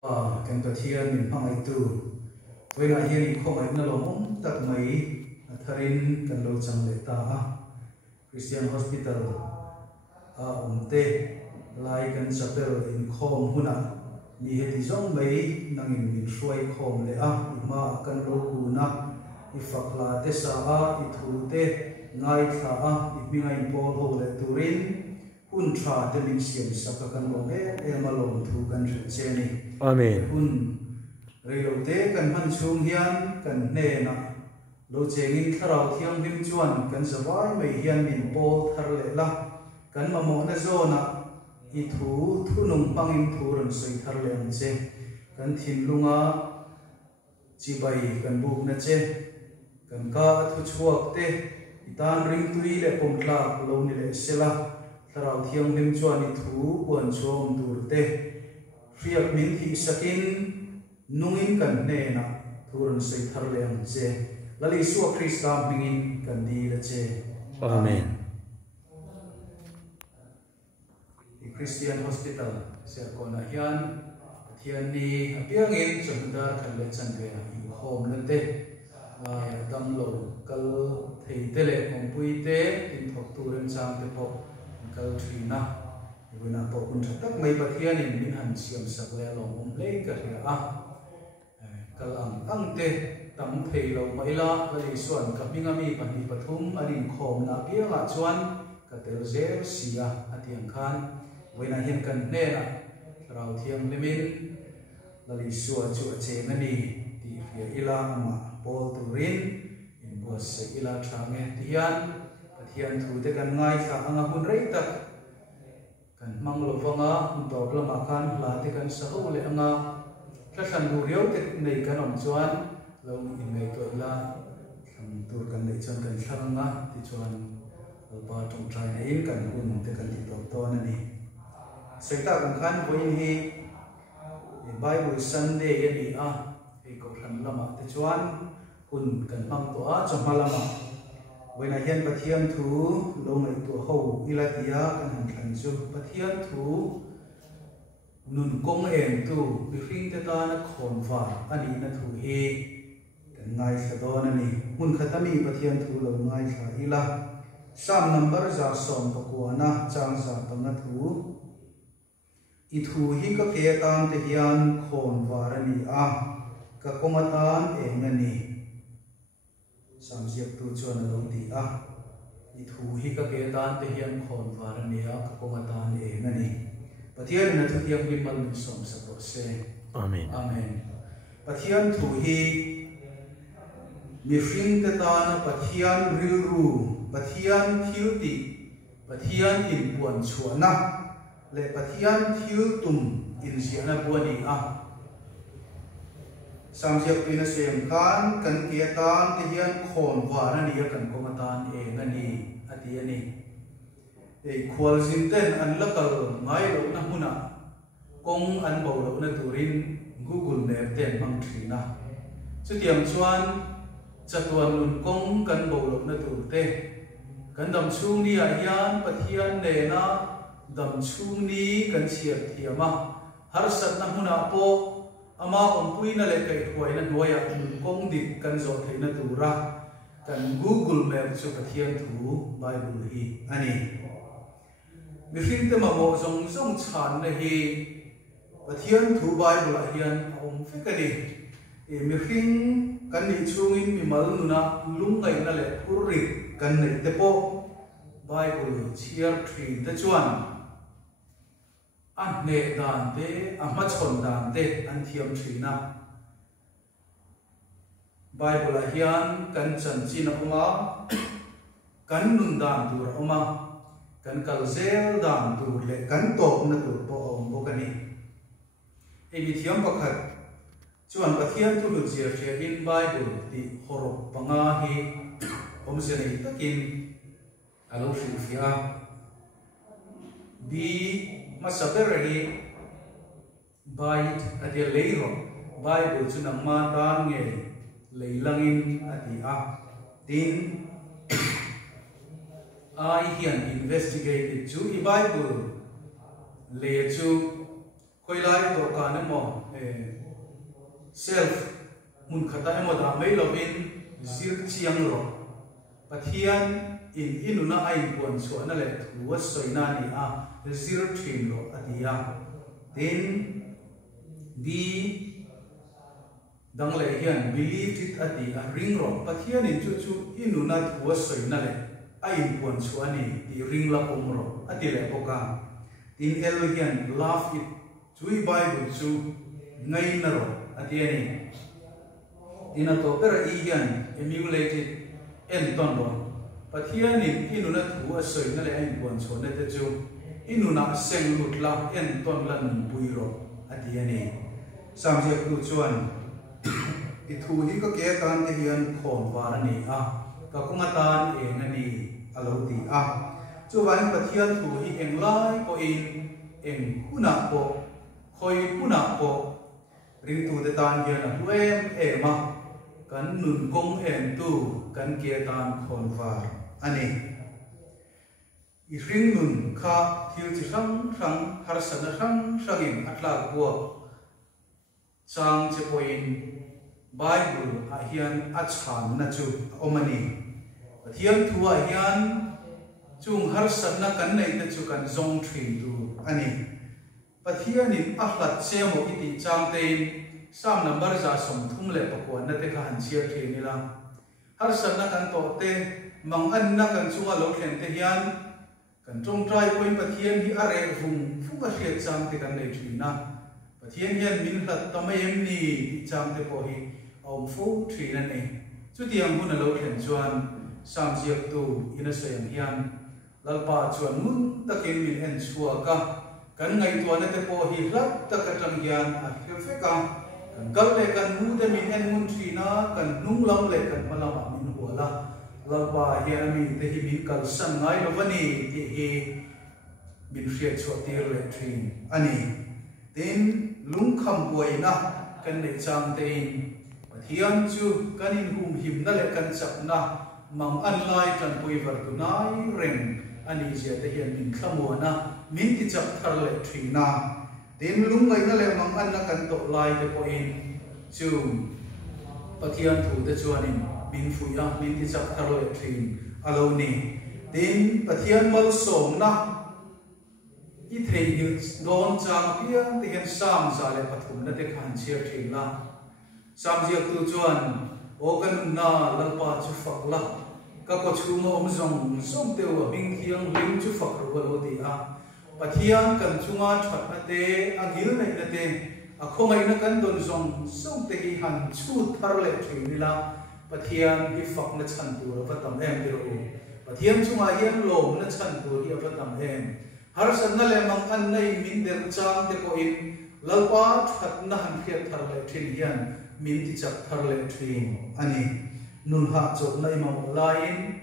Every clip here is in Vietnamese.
Kan pathian min hmangai tu toina hian in khawmai na lom tak mai atharin kan lo chang le ta a Christian Hospital a umte lai kan chapel in khom huna ni heti zong mai nangin min hruai khom le a ima kan lo ku na I fakla te sa a I thu te ngai tha a I mingai pol ho le turin hun tha te min siam saka kan lo e malom thu kan che ni Amen. hun relo te kan man chung hian kan ne na lo chengin tharau thiam lim chuan kan zawai mai hian min pol thar le la kan mamo na zona I thu thunung pangin thuran sei thar le ang che kan thin lunga chi bai kan buk na che kan ka thu chuak te itan ring tui le pomtla lo ni le sela tharau thiam lim chuan I thu puan chom dur te riak min hi sakin nungin kan ne na thuran sei thar le ang che lali suwa Krista mingin kan di la che Amen. Christian Hospital serkona hian pathian ni apiangin chunda kan le chan ve I home na te lai dam lo kal thei te le kompui te in thok tu ren chang te pho kal thina wina po kun tak mai pathian in min han siam sak le lo om le ka ria a kal ang te tam thei lo mai la lali suan ka mingami pani pathum anin khom na pianga chuan ka tel zer sia atiang khan wina hian kan ne na rau thiam limin lali suwa chu che ngani ti ria ila ma pol turin in bos se ila thange tian pathian thu te kan ngai tha anga hun rei tak kan manglo wanga dor lama khan la te kan sahu le anga thasan du riau te nei kan om chuan lo in nei to la tham tur kan nei chuan kan thlanga ti chuan ba tong trai nei kan hun te kan ti to na ni Sekta kan khan voin hi Bible Sunday yani a ei ko than lama te chuan hun kan mang to a chama lama wena hian pathian thu lo mai to ho ilatia kan han than chu pathian thu nun kong en tu bi ring te ta na khon wa ani na thu hi kan ngai sa do na ni hun khatami pathian thu lo ngai sa ila sam number za som pakwana chang sa panga thu I thu hi ka ke tan te hian khon war ani a ka komatan e ngani samsiak tu chuan lo ti a I thu hi ka ke tan te hian khon war ani a ka komatan e ngani pathian na thu hian bi mal som sa ko se Amen. Amen pathian thu hi mi hring te tan pathian ril ru pathian thilti pathian in puan chuana le pathian thil tum in ziana buani a samsiak pina sem kan kan kiatan te hian khon wara ni kan komatan e ngani ati ani e khwal zinten an lakal ngai lo na huna kong an bo lo na turin Google Map ten mang thina chutiam chuan chatuan nun kong kan bo lo na turte kan dam chung ni a hian pathian ne na dam chung ni kan chiat thiama har sat na huna po ama ompui na le kai huai na noya kong dik kan zo theina tura kan Google Map chu pathian thu Bible hi ani mi hring te ma mo zong zong chan na hi pathian thu Bible a hian om fikani e mi hring kan ni chungin mi mal nuna lungai na le purri kan nei te po Bible chiar thri te chuan an ne dan te ama chon dan te an thiam thina Bible a hian kan chan chin oma kan nun dan tur oma kan kal zel dan tur le kan top na tur po om bokani e mi thiam pakhat chuan pathian tu lu chiar che in Bible ti horop panga hi om se nei takin alo fia di masaberi bait ati leiro Bible chunang ma tan nge leilangin ati a tin I hian investigated chu I Bible le chu khoi lai do ka na mo self mun khata mo da mai lo in zir chiang ro pathian in inuna ai pon so na le thu soina ni a zir thin ro atia then di dang le hian believe it ati a ring ro pathian in chu chu inuna thu soina le ai pon so ani di ring la pom ro ati le poka in elohian laugh it chui bible chu ngai na ro ati ani ina to per i hian emulated en ton ro pathian in inuna thu asoi na le ai pon so na te chu inuna seng lut la en ton lan pui ro ati ani samje ku chuan i thu hi ka ke tan te hian khom war ani a ka kuma tan e ngani alo ti a chu wan pathian thu hi eng lai ko in eng huna ko khoi huna ko ring tu te tan hian a huem e ma kan nun kong en tu kan ke tan khon war ani i ring nun kha thil chi sang sang har san sang sang in atla ko sang che point bible a hian a chan na chu omani pathian thu a hian chung har san na kan nei te chu kan zong thin tu ani pathian in a hlat che mo iti chang te sam number za som thum le pakwa na te kha han chia the ni la har san na kan to te mang an na kan chunga lo thlen te hian kan trong trai point pathian hi a re vung fu ka hriat chang te kan nei thina pathian hian min hlat tamayem ni chang te po hi om fu thina nei chu tiang hun lo thlen chuan sam jiak tu ina sayang hian lalpa chuan mun takin min en chua ka kan ngai to na te po hi hlat ta ka tang hian a fe ka kan kal le kan mu te min en mun thina kan nung lam le kan malama min huala lalpa hian mi te hi min kal san ngai lo wani ti hi min hriat chua tir le thin ani tin lung kham buai na kan nei chang te in pathian chu kan in hum him na le kan chap na mang an lai kan pui var tu nai reng ani je te hian min khamwa na min ti chap thar le thina tin lung mai na le mang an na kan to lai te po in chu pathian thu te chuan in min fuya min ti chap thar le thin alo ni tin pathian mal som na i thei hi don chang pia te hian sam za le pathum na te khan chia thin la sam jiak tu chuan o kan na lalpa chu fak la ka ko chunga om zong som te wa ming thiang lim chu fak ro lo ti a pathian kan chunga that na te agil nei na te a khomai na kan don zong som te hi han chu thar le thin ni la pathian hi fak na chan tu ro patam em te ro pathian chunga hian lom na chan tu hi patam em har san na le mang an nei min der chang te ko in lalpa that na han khiat thar le thin hian min ti chak thar le thin ani nun ha chok nai ma lain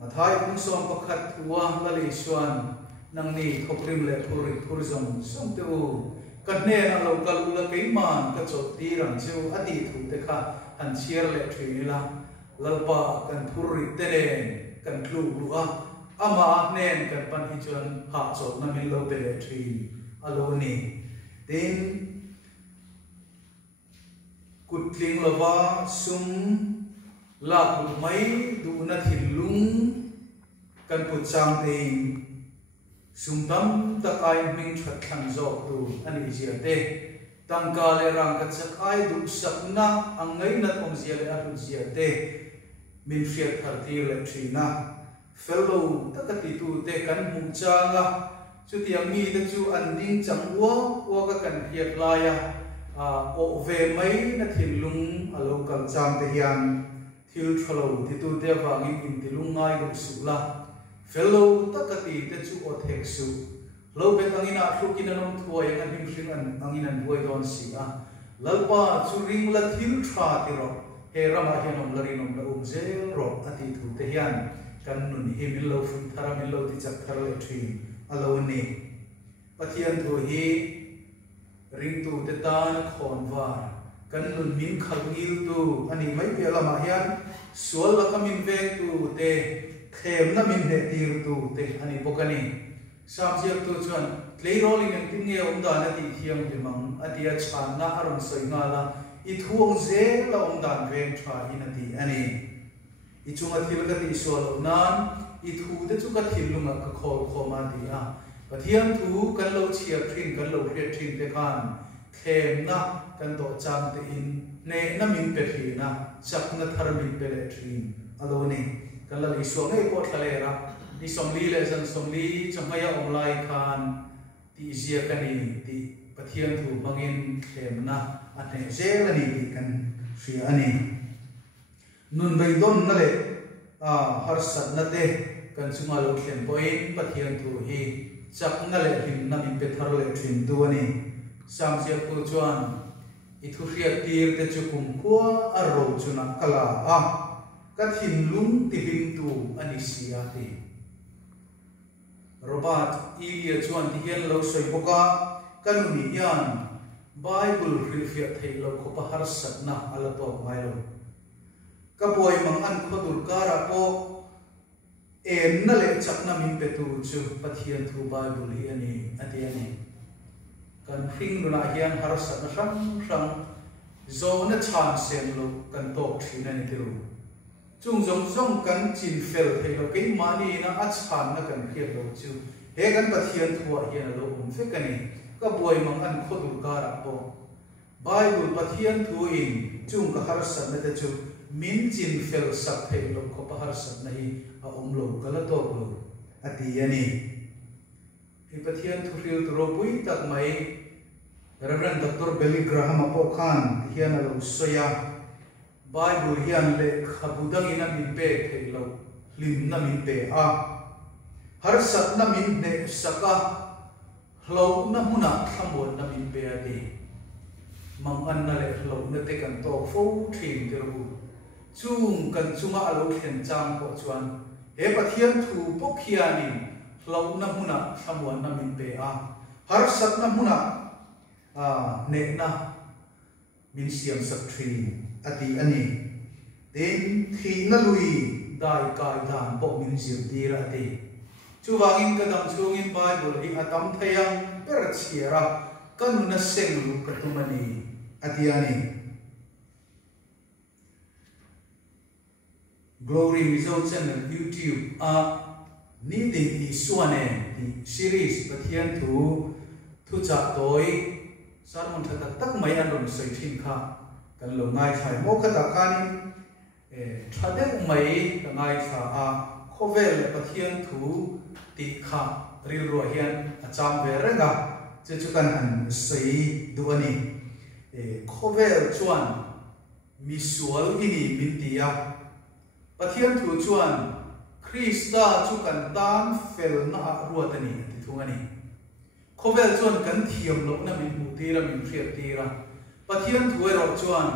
mathai ung som pakhat thuwa la le swan nang ni khoprim le thur zong som te u kan ne na lo kal u la ke man ka chok ti rang chu ati thu te kha han chiar le thin la lalpa kan thur ri te le kan thlu ru a ama nen kan pan hi chuan ha chok na min lo te le thin alo ni tin kutling lova sum la ku mai du na thilung kan pu chang te sum tam ta kai ming that thang zo tu ani zia te tang ka le rang ka chakai du sak na angai na thong zia le atu zia te min fiat thar ti le thina fellow ta ka ti tu te kan mu changa chu tiang mi te chu an ding chang wa ka kan hiat la ya o ve mai na thilung alo kal chang te hian thil thalo ti tu te wangin in tilung ngai lo su la fellow takati te chu o thek su lo be tangina thukin anom thuai an him hring an angin an buai don si a lalpa chu ring la thil tha ti ro he rama hianom lari nom la zel ro ati thu te hian kan nun hi min lo fun thara min lo ti chak thar le thin alo ni pathian thu hi ring tu te tan khon war kan nun min khal ngil tu ani mai pe lama hian sual la kamin ve tu te khem na min de tir tu te ani bokani sam jiak tu chuan lấy rolling yang tin nghe ông đàn là tị thiêng thì mong adia chan na aron soi nga la I thuông dễ là ông đàn về trả in tị anh I chung at thil ka tị sual nan I thu te chu ka thil lunga ka khol khoma tị a và thiêng thu kan lo chia thin kan lo riết thin te khan khem na kan to cham te in ne na min pe thi na chak na thar min pe le thin alo ni kan la li so ngai ko thale ra ni som li le san som li chamaya online khan ti zia kan ni ti pathian thu mangin khem na ane zel ani ti kan ria ani nun bai don na le har sat na te kan chunga lo khem point pathian thu hi chak na le him na min pe thar le thin du ani sam sia pu chuan I thu ria tir te chu kum kwa a ro chuna kala a ka thin lung ti him tu ani sia ti Robert Ilia chuan ti hian lo soi boka kanuni yan Bible review thei lo khopa har sat na ala to mai lo ka boy mang an khodur kara po en na le chak na min pe tu chu pathian thu Bible hi ani ati ani kan hring na hian har sat na sang zo na chan sen lo kan tok thin ani te ru chung zong zong kan chin fel thei lo ke mani na a chan na kan khiat lo chu he kan pathian thu a hian lo fe kani ka boy mang an khodur kara po Bible pathian thu in chung ka har sat na te chu min chin fel sak thei lo khopa har sat na hi a lo kala to lo ati ani hi pathian thu ril tu ro pui tak mai Reverend Dr. Billy Graham apo khan hian lo soya Bible hian le khabudang ina min pe thei lo lim na min pe a har sat na min ne saka hlo na huna thamon na min pe ati mang an na le hlo na te kan to fo thin te ru chung kan chunga alo khen chang ko chuan he pathian thu pok hianin hlo na huna thamon na min pe a har sat na huna ne na min siam sak thin ati ani ten thi na lui dai kai dan bo min siam ti ra ti chu wangin ka dam chungin Bible hi atam thayang per chiara kan na seng lu ka tumani ati ani Glory Result Channel YouTube ni tin I suane ti series pathian thu cha toi sarmon thata tak mai an ron sei thin kha kan lo ngai thai mo kha ta khan thade mai ka ngai tha a khovel pathian thu ti kha ril ro hian a cham ve renga che chu kan an sei duani khovel chuan misual ini mintia pathian thu chuan Krista chu kan dan fel na ruatani ti thungani khovel chuan kan thiam lo na min mu tira min riat tira pathian thu ero chuan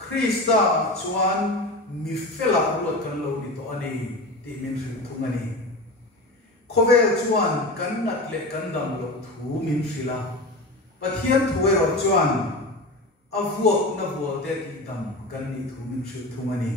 Krista chuan mi fela ruat kan lo ni to ani ti min ri thungani khovel chuan kan nat le kan dam lo thu min rila pathian thu ero chuan avuak na vual te ti dam kan ni thu min ri thungani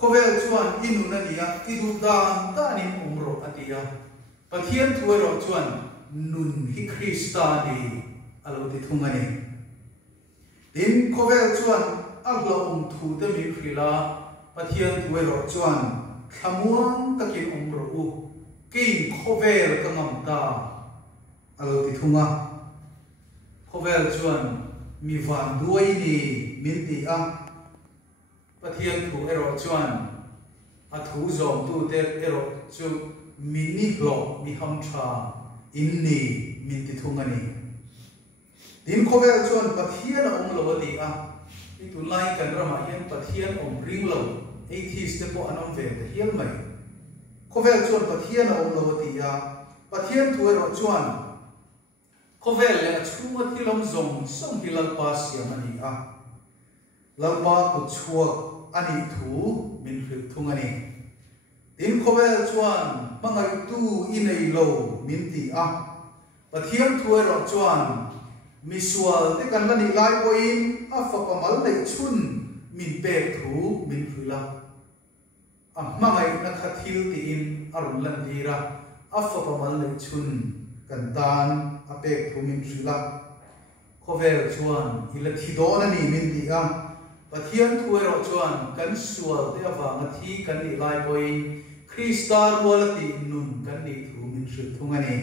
khovel chuan inu na nia idu dan ta ni umro atia pathian thu ero chuan nun hi Krista ni alo ti thungani tin khovel chuan aglo thu te mi rila pathian thu ero chuan thamuang takin umro u ke khovel ka ngam ta alo ti thunga khovel chuan mi van duai ni min ti a pathian thu ero chuan a thu zom tu te ero chu mini lo mi ham tha inni min ti thungani tin khovel chuan pathian lo ti a i tu lai kan rama hian pathian ring lo atheist te po anom ve te hial mai khovel chuan pathian lo ti a pathian thu ero chuan khovel le chunga thilom zong song hilal pa siam ani a lalpa ku chuak ani thu min hril thungani tin khovel chuan mangai tu inei lo min ti a pathian thu ero chuan misual te kan lani lai poin a fa pamal nei chun min pe thu min hrila a mangai na khathil ti in arun lan dira a fa pamal nei chun kan tan apek thumin sila khovel chuan ila thidona ni min ti a pathian thuero chuan kan sual te awanga thi kan ni lai poi kristar walati nun kan ni thumin su thungani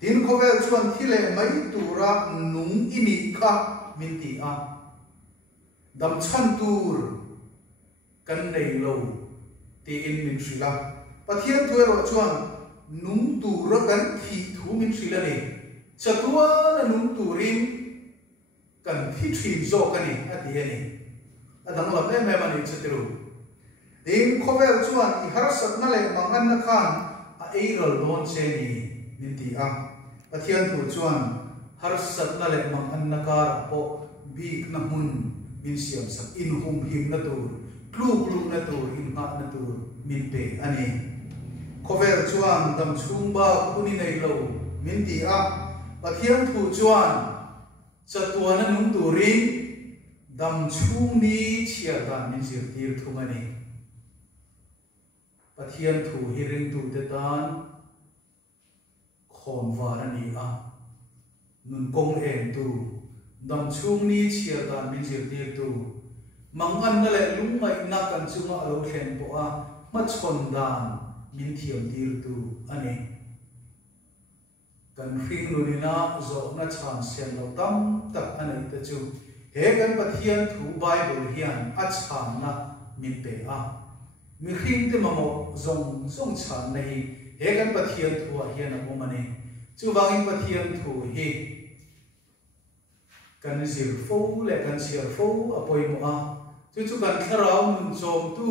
tin khovel chuan thile mai tura nung ini kha min ti a dam chan tur kan nei lo ti in min sila pathian thuero chuan nung tura kan thi thumin sila ni chatua na nung turin kan thi thin zo kan ni ati ani adang lam em em ani chatiru tin khovel chuan I har sat na le mangan na khan a eirol lon che ni min ti a pathian thu chuan har sat na le mangan na kar po bik na mun min siam sak in hum him na tur kluk na tur in ha na tur min pe ani khovel chuan dam chung ba kuni nei lo min ti a pathian thu chuan chatua na nung turin dam chung ni chia dan min zir tir thumani pathian thu hiring tu te tan khon var ani a nun kong en tu dam chung ni chia dan min zir tir tu mangan na le lungai na kan chunga lo thlen po a ma chon dan min thiam tir tu ani kan ring lunina zo na chan sen lo tam tak anai ta chu he kan pathian thu bible hian a chan na min pe a mi ring te mamo zong chan nei he kan pathian thu a hian a omani chu wangin pathian thu hi kan zir fo le kan siar fo a poimo a chu kan tharau nun chom tu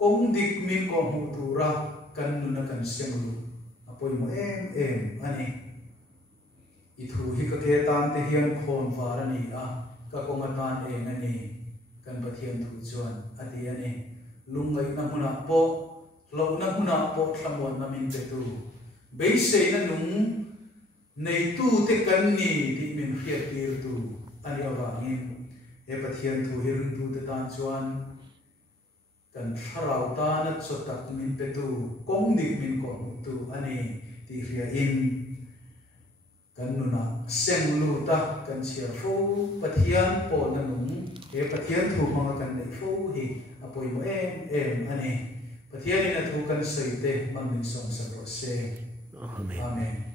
kong dik min ko mu tu ra kan nuna kan senglu apoi mo em ani ithu hi ka ke tan te hian khon var ani a ka konga tan ani kan pathian thu chuan ati ani lungai na huna po lo na huna po thamon na min te tu be se na nung nei tu te kan ni di min hiat tir tu ani awangin e pathian thu hi ring tu te tan chuan kan tharau ta na chotak min pe tu kong dik min ko tu ani ti ria in kan nuna seng lu ta kan chia fo pathian po na nung e pathian thu mga kan nei fo hi apoi mo em ani pathian ina thu kan sei te mang min song sa ro se amen